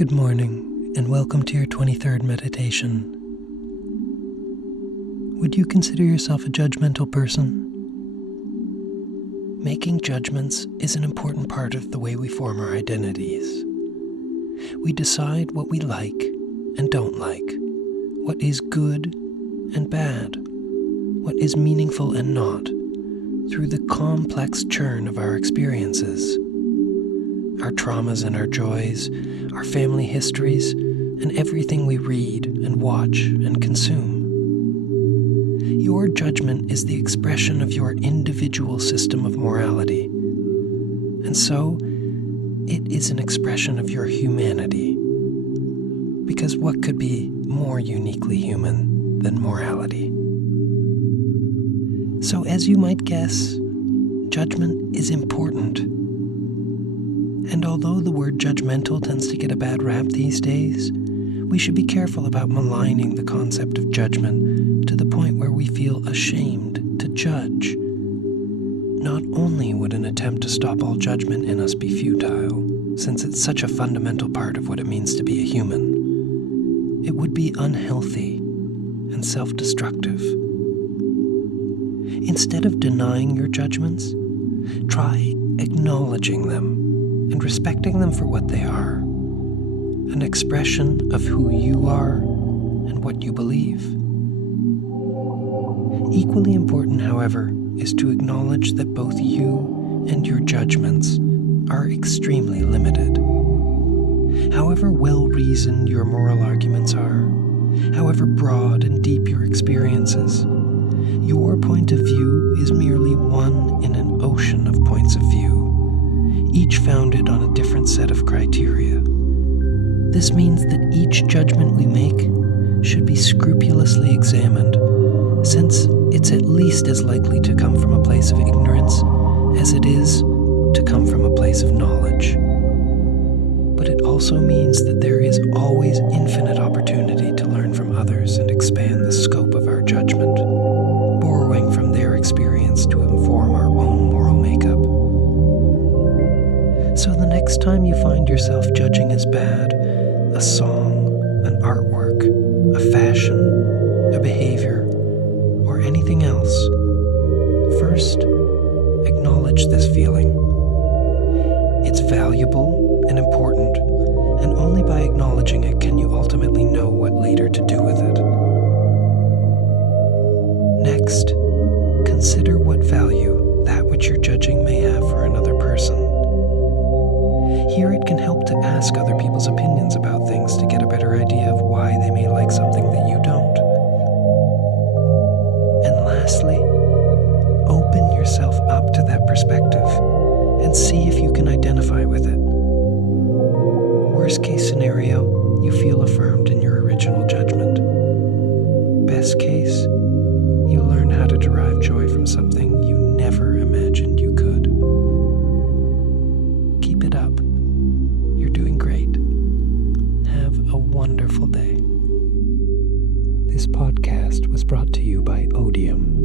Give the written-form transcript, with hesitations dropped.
Good morning, and welcome to your 23rd meditation. Would you consider yourself a judgmental person? Making judgments is an important part of the way we form our identities. We decide what we like and don't like, what is good and bad, what is meaningful and not, through the complex churn of our experiences. Our traumas and our joys, our family histories, and everything we read and watch and consume. Your judgment is the expression of your individual system of morality, and so it is an expression of your humanity. Because what could be more uniquely human than morality? So as you might guess, judgment is important. And although the word judgmental tends to get a bad rap these days, we should be careful about maligning the concept of judgment to the point where we feel ashamed to judge. Not only would an attempt to stop all judgment in us be futile, since it's such a fundamental part of what it means to be a human, it would be unhealthy and self-destructive. Instead of denying your judgments, try acknowledging them and respecting them for what they are, an expression of who you are and what you believe. Equally important, however, is to acknowledge that both you and your judgments are extremely limited. However well-reasoned your moral arguments are, however broad and deep your experiences, your point of view is merely one in an ocean of points of view, each founded on a different set of criteria. This means that each judgment we make should be scrupulously examined, since it's at least as likely to come from a place of ignorance as it is to come from a place of knowledge. But it also means that there is always infinite opportunity to learn from others and expand the scope of our judgment, borrowing from their experience to inform our own moral makeup. So the next time you find yourself judging as bad a song, an artwork, a fashion, a behavior, or anything else, first, acknowledge this feeling. It's valuable and important, and only by acknowledging it can you ultimately know what later to do with it. Next, consider what value that which you're judging may have for another person. Here it can help to ask other people's opinions about things to get a better idea of why they may like something that you don't. And lastly, open yourself up to that perspective and see if you can identify with it. Worst case scenario, you feel affirmed in your original judgment. Best case, you learn how to derive joy from something you never imagined you could. Keep it up. You're doing great. Have a wonderful day. This podcast was brought to you by Odium.